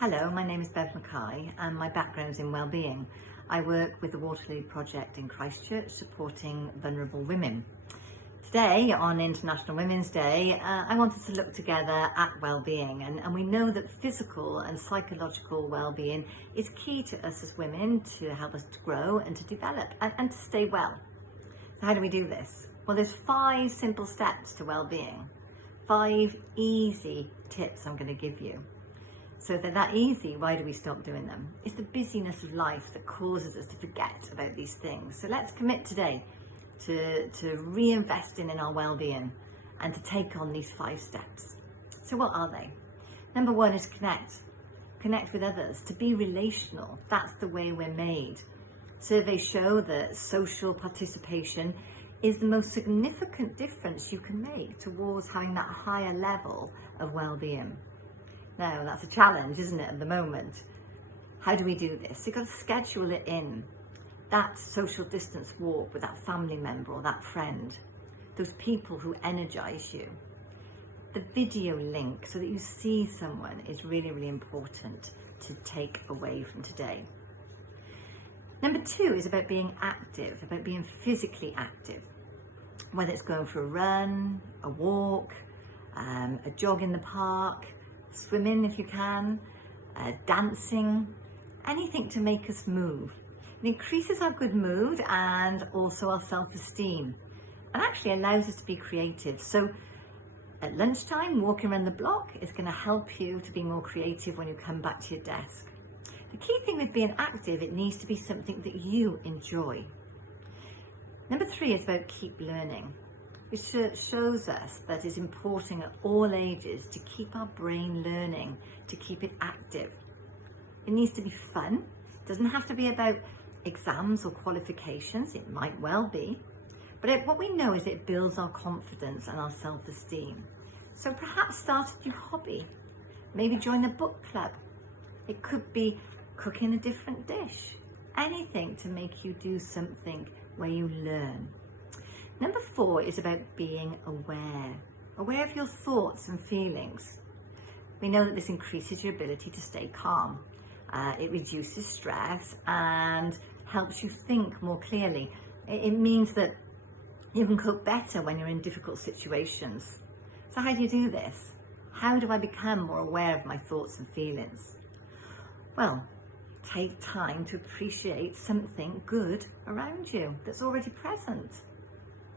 Hello, my name is Bev Mackay and my background's in wellbeing. I work with the Waterloo Project in Christchurch supporting vulnerable women. Today, on International Women's Day, I wanted to look together at wellbeing and we know that physical and psychological wellbeing is key to us as women to help us to grow and to develop and to stay well. So how do we do this? Well, there's 5 simple steps to wellbeing, 5 easy tips I'm going to give you. So if they're that easy, why do we stop doing them? It's the busyness of life that causes us to forget about these things. So let's commit today to reinvesting in our well-being and to take on these 5 steps. So what are they? Number 1 is connect. Connect with others, to be relational. That's the way we're made. Surveys show that social participation is the most significant difference you can make towards having that higher level of well-being. Now, that's a challenge, isn't it, at the moment? How do we do this? You've got to schedule it in. That social distance walk with that family member or that friend, those people who energize you. The video link so that you see someone is really, really important to take away from today. Number 2 is about being active, about being physically active, whether it's going for a run, a walk, a jog in the park, swimming if you can, dancing, anything to make us move. It increases our good mood and also our self-esteem and actually allows us to be creative. So at lunchtime, walking around the block is going to help you to be more creative when you come back to your desk. The key thing with being active, it needs to be something that you enjoy. Number 3 is about keep learning. It shows us that it's important at all ages to keep our brain learning, to keep it active. It needs to be fun. It doesn't have to be about exams or qualifications. It might well be. But what we know is it builds our confidence and our self-esteem. So perhaps start a new hobby. Maybe join a book club. It could be cooking a different dish. Anything to make you do something where you learn. Number 4 is about being aware of your thoughts and feelings. We know that this increases your ability to stay calm. It reduces stress and helps you think more clearly. It means that you can cope better when you're in difficult situations. So how do you do this? How do I become more aware of my thoughts and feelings? Well, take time to appreciate something good around you that's already present.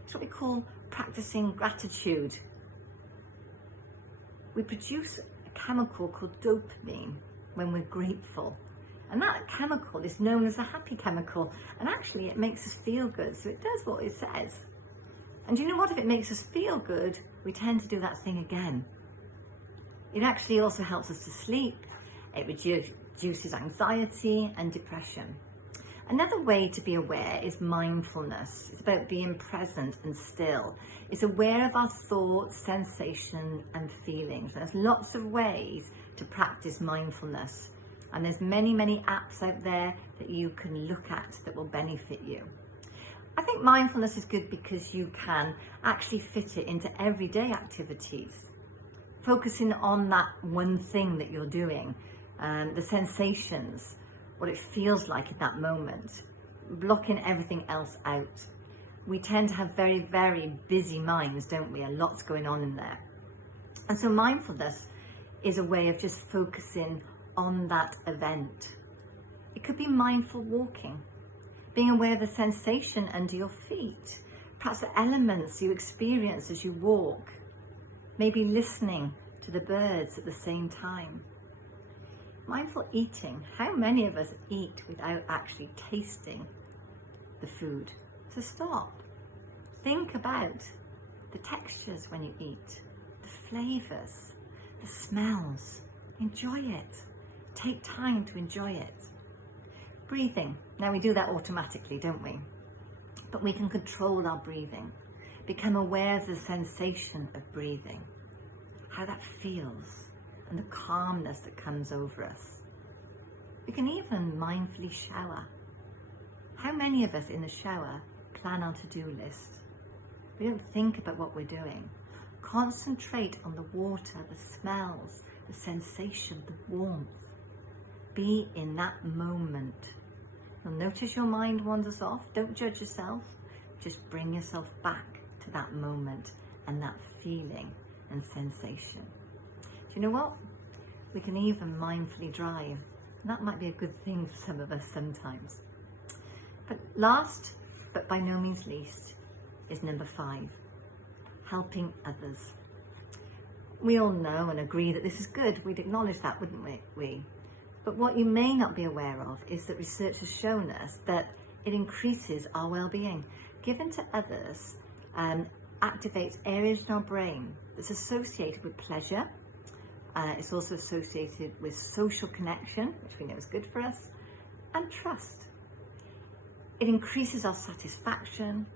It's what we call practicing gratitude. We produce a chemical called dopamine when we're grateful. And that chemical is known as a happy chemical. And actually it makes us feel good. So it does what it says. And you know what? If it makes us feel good, we tend to do that thing again. It actually also helps us to sleep. It reduces anxiety and depression. Another way to be aware is mindfulness. It's about being present and still. It's aware of our thoughts, sensation and feelings. There's lots of ways to practice mindfulness. And there's many, many apps out there that you can look at that will benefit you. I think mindfulness is good because you can actually fit it into everyday activities. Focusing on that one thing that you're doing, the sensations, what it feels like in that moment, blocking everything else out. We tend to have very, very busy minds, don't we? A lot's going on in there. And so mindfulness is a way of just focusing on that event. It could be mindful walking, being aware of the sensation under your feet, perhaps the elements you experience as you walk, maybe listening to the birds at the same time. Mindful eating. How many of us eat without actually tasting the food? So stop. Think about the textures when you eat, the flavors, the smells. Enjoy it. Take time to enjoy it. Breathing. Now we do that automatically, don't we? But we can control our breathing. Become aware of the sensation of breathing, how that feels, and the calmness that comes over us. We can even mindfully shower. How many of us in the shower plan our to-do list? We don't think about what we're doing. Concentrate on the water, the smells, the sensation, the warmth. Be in that moment. You'll notice your mind wanders off. Don't judge yourself. Just bring yourself back to that moment and that feeling and sensation. Do you know what? We can even mindfully drive. And that might be a good thing for some of us sometimes. But last, but by no means least, is number 5, helping others. We all know and agree that this is good. We'd acknowledge that, wouldn't we? But what you may not be aware of is that research has shown us that it increases our well-being. Giving to others activates areas in our brain that's associated with pleasure. It's also associated with social connection, which we know is good for us, and trust. It increases our satisfaction.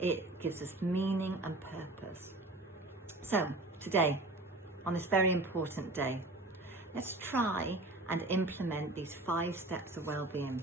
It gives us meaning and purpose. So today, on this very important day, let's try and implement these 5 steps of well-being.